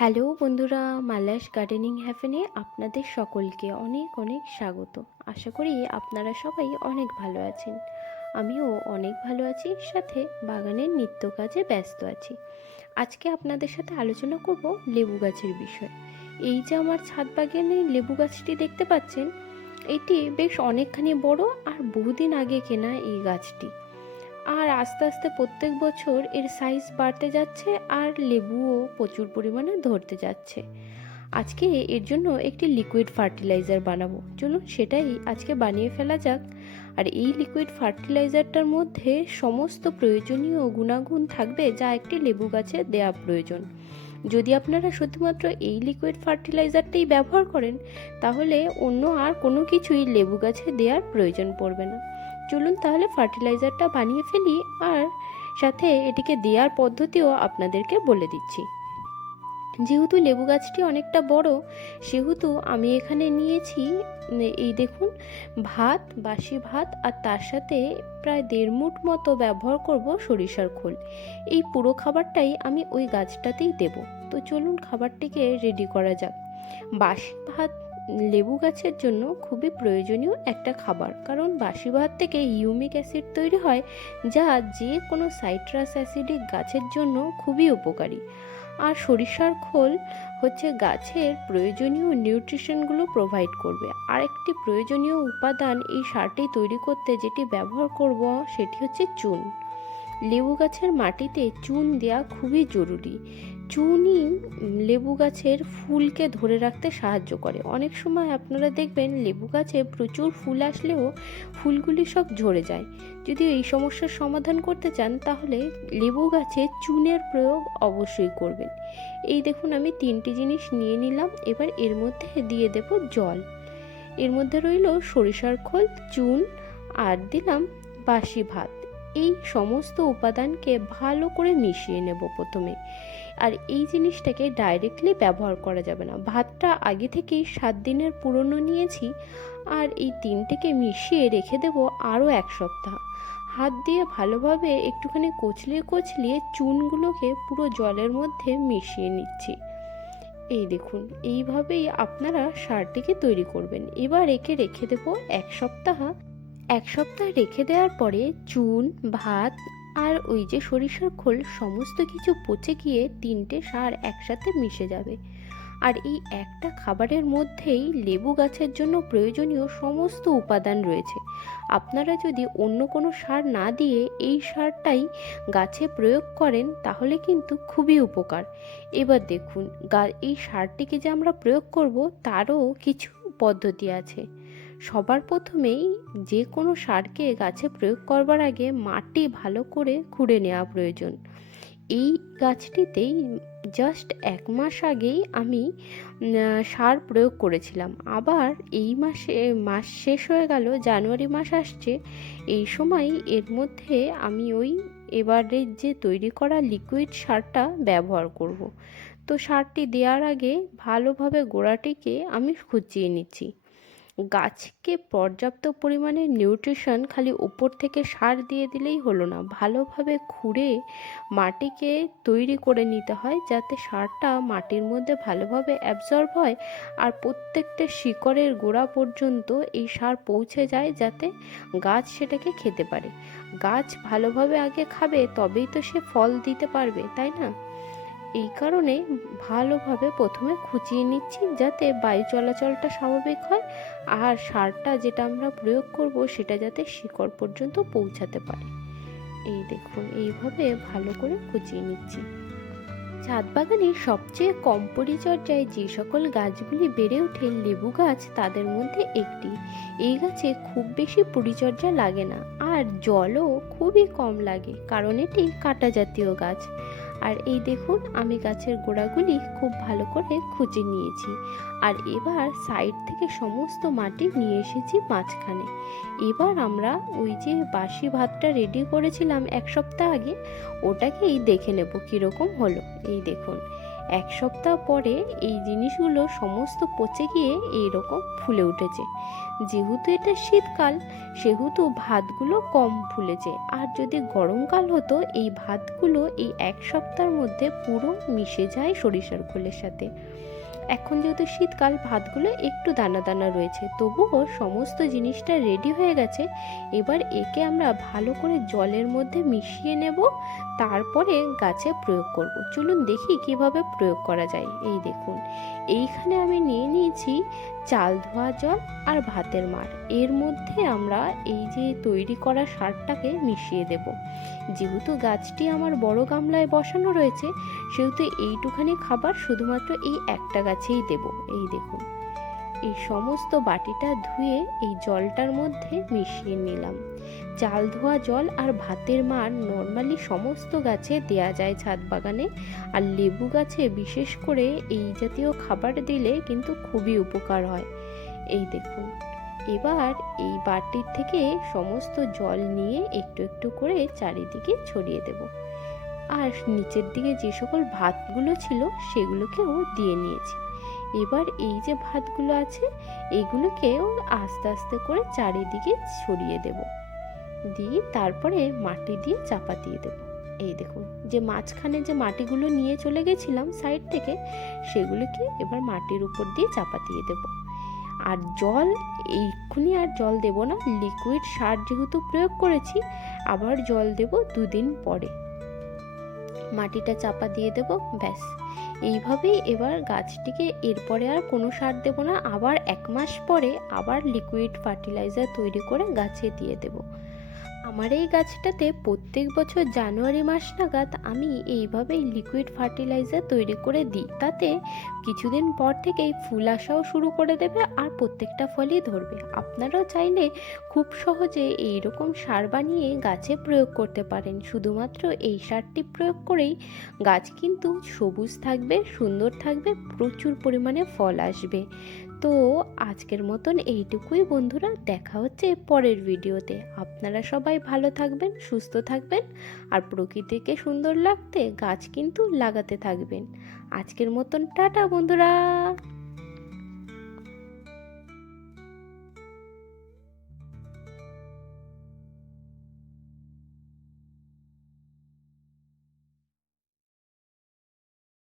Hello বন্ধুরা, Mala's gardening হ্যাভেনে আপনাদের সকলকে অনেক অনেক স্বাগত। আশা করি আপনারা সবাই অনেক ভালো আছেন। আমিও অনেক ভালো আছি, সাথে বাগানের নিত্য কাজে ব্যস্ত আছি। আজকে আপনাদের সাথে আলোচনা করব লেবু গাছের বিষয়। এই যে আমার ছাদ বাগানে লেবু গাছটি দেখতে পাচ্ছেন, এটি বেশ অনেকখানি বড় আর বহুদিন আগে কেনা এই গাছটি। আর আস্তে আস্তে প্রত্যেক বছর এর সাইজ বাড়তে যাচ্ছে আর লেবুও প্রচুর পরিমাণে ধরতে যাচ্ছে। আজকে এর জন্য একটি লিকুইড ফার্টিলাইজার বানাবো, চলুন সেটাই আজকে বানিয়ে ফেলা যাক। আর এই লিকুইড ফার্টিলাইজারটার মধ্যে সমস্ত প্রয়োজনীয় গুণাগুণ থাকবে যা একটি লেবু গাছে দেওয়া প্রয়োজন। যদি আপনারা শুধুমাত্র এই লিকুইড ফার্টিলাইজারটাই ব্যবহার করেন, তাহলে অন্য আর কোনো কিছুই লেবু গাছে দেওয়ার প্রয়োজন পড়বে না। চলুন তাহলে ফার্টিলাইজারটা বানিয়ে ফেলি, আর সাথে এটিকে দেওয়ার পদ্ধতিও আপনাদেরকে বলে দিচ্ছি। যেহেতু লেবু গাছটি অনেকটা বড়, সেহেতু আমি এখানে নিয়েছি, এই দেখুন, বাসি ভাত, আর তার সাথে প্রায় 1.5 মুঠ মতো ব্যবহার করব সরিষার খোল। এই পুরো খাবারটাই আমি ওই গাছটাতেই দেব। তো চলুন খাবারটিকে রেডি করা যাক। বাসি ভাত লেবু গাছের জন্য খুবই প্রয়োজনীয় একটা খাবার, কারণ বাসি ভাত থেকে হিউমিক অ্যাসিড তৈরি হয়, যা যে কোনো সাইট্রাস অ্যাসিডিক গাছের জন্য খুবই উপকারী। আর সরিষার খোল হচ্ছে গাছের প্রয়োজনীয় নিউট্রিশনগুলো প্রোভাইড করবে। আরেকটি প্রয়োজনীয় উপাদান এই সারটি তৈরি করতে যেটি ব্যবহার করব, সেটি হচ্ছে চুন। লেবু গাছের মাটিতে চুন দেওয়া খুবই জরুরি। চুনই লেবু গাছের ফুলকে ধরে রাখতে সাহায্য করে। অনেক সময় আপনারা দেখবেন লেবু গাছে প্রচুর ফুল আসলেও ফুলগুলি সব ঝরে যায়। যদি এই সমস্যার সমাধান করতে চান, তাহলে লেবু গাছে চুনের প্রয়োগ অবশ্যই করবেন। এই দেখুন, আমি 3টি জিনিস নিয়ে নিলাম। এবার এর মধ্যে দিয়ে দেব জল। এর মধ্যে রইল সরিষার খোল, চুন, আর দিলাম বাসি ভাত। এই সমস্ত উপাদানকে ভালো করে মিশিয়ে নেব প্রথমে। আর এই জিনিসটাকে ডাইরেক্টলি ব্যবহার করা যাবে না। ভাতটা আগে থেকেই 7 দিনের পুরনো নিয়েছি, আর এই 3টেকে মিশিয়ে রেখে দেব আরও 1 সপ্তাহ। হাত দিয়ে ভালোভাবে একটুখানি কচলিয়ে কচলিয়ে চুনগুলোকে পুরো জলের মধ্যে মিশিয়ে নিচ্ছি। এই দেখুন, এইভাবেই আপনারা সারটিকে তৈরি করবেন। এবার একে রেখে দেব 1 সপ্তাহ। 1 সপ্তাহ রেখে দেওয়ার পরে চুন, ভাত আর ওই যে সরিষার খোল সমস্ত কিছু পচে গিয়ে 3টে সার একসাথে মিশে যাবে। আর এই একটা খাবারের মধ্যেই লেবু গাছের জন্য প্রয়োজনীয় সমস্ত উপাদান রয়েছে। আপনারা যদি অন্য কোনো সার না দিয়ে এই সারটাই গাছে প্রয়োগ করেন, তাহলে কিন্তু খুবই উপকার। এবার দেখুন, এই সারটিকে যে আমরা প্রয়োগ করব, তারও কিছু পদ্ধতি আছে। সবার প্রথমেই যে কোনো সারকে গাছে প্রয়োগ করবার আগে মাটি ভালো করে খুঁড়ে নেওয়া প্রয়োজন। এই গাছটিতেই জাস্ট 1 মাস আগেই আমি সার প্রয়োগ করেছিলাম। আবার এই মাস শেষ হয়ে গেল, জানুয়ারি মাস আসছে, এই সময় এর মধ্যে আমি ওই এবারের যে তৈরি করা লিকুইড সারটা ব্যবহার করব। তো সারটি দেওয়ার আগে ভালোভাবে গোড়াটিকে আমি খুঁচিয়ে নিচ্ছি। গাছকে পর্যাপ্ত পরিমাণে নিউট্রিশন খালি উপর থেকে সার দিয়ে দিলেই হলো না, ভালোভাবে খুঁড়ে মাটিকে তৈরি করে নিতে হয়, যাতে সারটা মাটির মধ্যে ভালোভাবে অ্যাবজর্ব হয় আর প্রত্যেকটা শিকড়ের গোড়া পর্যন্ত এই সার পৌঁছে যায়, যাতে গাছ সেটাকে খেতে পারে। গাছ ভালোভাবে আগে খাবে, তবেই তো সে ফল দিতে পারবে, তাই না? এই কারণে ভালোভাবে প্রথমে খুঁচিয়ে নিচ্ছি, যাতে বায়ু চলাচলটা স্বাভাবিক হয় আর সারটা যেটা আমরা প্রয়োগ করব সেটা যাতে শিকড় পর্যন্ত পৌঁছাতে পারে। এই দেখুন, এইভাবে ভালো করে খুঁচিয়ে নিচ্ছি। ছাদ বাগানে সবচেয়ে কম পরিচর্যায় যে সকল গাছগুলি বেড়ে ওঠে লেবু গাছ তাদের মধ্যে একটি। এই গাছে খুব বেশি পরিচর্যা লাগে না, আর জলও খুবই কম লাগে, কারণ এটি কাঁটা জাতীয় গাছ। আর এই দেখুন, আমি গাছের গোড়াগুলি খুব ভালো করে খুঁজে নিয়েছি। আর এবার সাইড থেকে সমস্ত মাটি নিয়ে এসেছি মাঝখানে। এবার আমরা ওই যে বাসি ভাতটা রেডি করেছিলাম 1 সপ্তাহ আগে, ওটাকেই দেখে নেব কীরকম হলো। এই দেখুন, এক সপ্তাহ পরে এই জিনিসগুলো সমস্ত পচে গিয়ে এইরকম ফুলে উঠেছে। যেহেতু এটা শীতকাল সেহেতু ভাতগুলো কম ফুলেছে, আর যদি গরমকাল হতো এই ভাতগুলো এই এক সপ্তাহের মধ্যে পুরো মিশে যায় সরিষার খোলের সাথে। এখন যেহেতু শীতকাল ভাতগুলো একটু দানা দানা রয়েছে, তবুও সমস্ত জিনিসটা রেডি হয়ে গেছে। এবার একে আমরা ভালো করে জলের মধ্যে মিশিয়ে নেব, তারপরে গাছে প্রয়োগ করব। চলুন দেখি কিভাবে প্রয়োগ করা যায়। এই দেখুন, এইখানে আমি নিয়ে নিয়েছি চাল ধোয়া জল আর ভাতের মাড়। এর মধ্যে আমরা এই যে তৈরি করা সারটাকে মিশিয়ে দেব। যেহেতু গাছটি আমার বড় গামলায় বসানো রয়েছে, সেহেতু এইটুখানি খাবার শুধুমাত্র এই একটা গাছেই দেব। এই দেখুন, এই সমস্ত বাটিটা ধুয়ে এই জলটার মধ্যে মিশিয়ে নিলাম। চাল ধোয়া জল আর ভাতের মাড় নর্মালি সমস্ত গাছে দেয়া যায় ছাদ বাগানে, আর লেবু গাছে বিশেষ করে এই জাতীয় খাবার দিলে কিন্তু খুবই উপকার হয়। এই দেখুন, এবার এই বাটির থেকে সমস্ত জল নিয়ে একটু একটু করে চারিদিকে ছড়িয়ে দেব। আর নিচের দিকে যে সকল ভাতগুলো ছিল সেগুলোকেও দিয়ে নিয়েছি। এবার এই যে ভাতগুলো আছে এইগুলোকেও আস্তে আস্তে করে চারিদিকে ছড়িয়ে দেব, দিয়ে তারপরে মাটি দিয়ে চাপা দিয়ে দেব। এই দেখুন, যে মাঝখানে যে মাটিগুলো নিয়ে চলে গেছিলাম সাইড থেকে, সেগুলোকে এবার মাটির উপর দিয়ে চাপা দিয়ে দেব। আর জল এইক্ষুনি আর জল দেব না, লিকুইড সার যেহেতু প্রয়োগ করেছি, আবার জল দেব 2 দিন পরে। মাটিটা চাপা দিয়ে দেব, ব্যাস। এইভাবেই এবার গাছটিকে এরপরে আর কোনো সার দেব না, আবার 1 মাস পরে আবার লিকুইড ফার্টিলাইজার তৈরি করে গাছে দিয়ে দেব। আমার এই গাছটাতে প্রত্যেক বছর জানুয়ারি মাস নাগাদ আমি এইভাবেই লিকুইড ফার্টিলাইজার তৈরি করে দিই। তাতে কিছুদিন পর থেকেই ফুল আসাও শুরু করে দেবে, আর প্রত্যেকটা ফলই ধরবে। আপনারাও চাইলে খুব সহজে এইরকম সার বানিয়ে গাছে প্রয়োগ করতে পারেন। শুধুমাত্র এই সারটি প্রয়োগ করেই গাছ কিন্তু সবুজ থাকবে, সুন্দর থাকবে, প্রচুর পরিমাণে ফল আসবে। তো আজকের মতন এইটুকুই বন্ধুরা, দেখা হচ্ছে পরের ভিডিওতে। আপনারা সবাই ভালো থাকবেন, সুস্থ থাকবেন, আর প্রকৃতিকে সুন্দর লাগতে গাছ কিন্তু লাগাতে থাকবেন। আজকের মতন টাটা বন্ধুরা।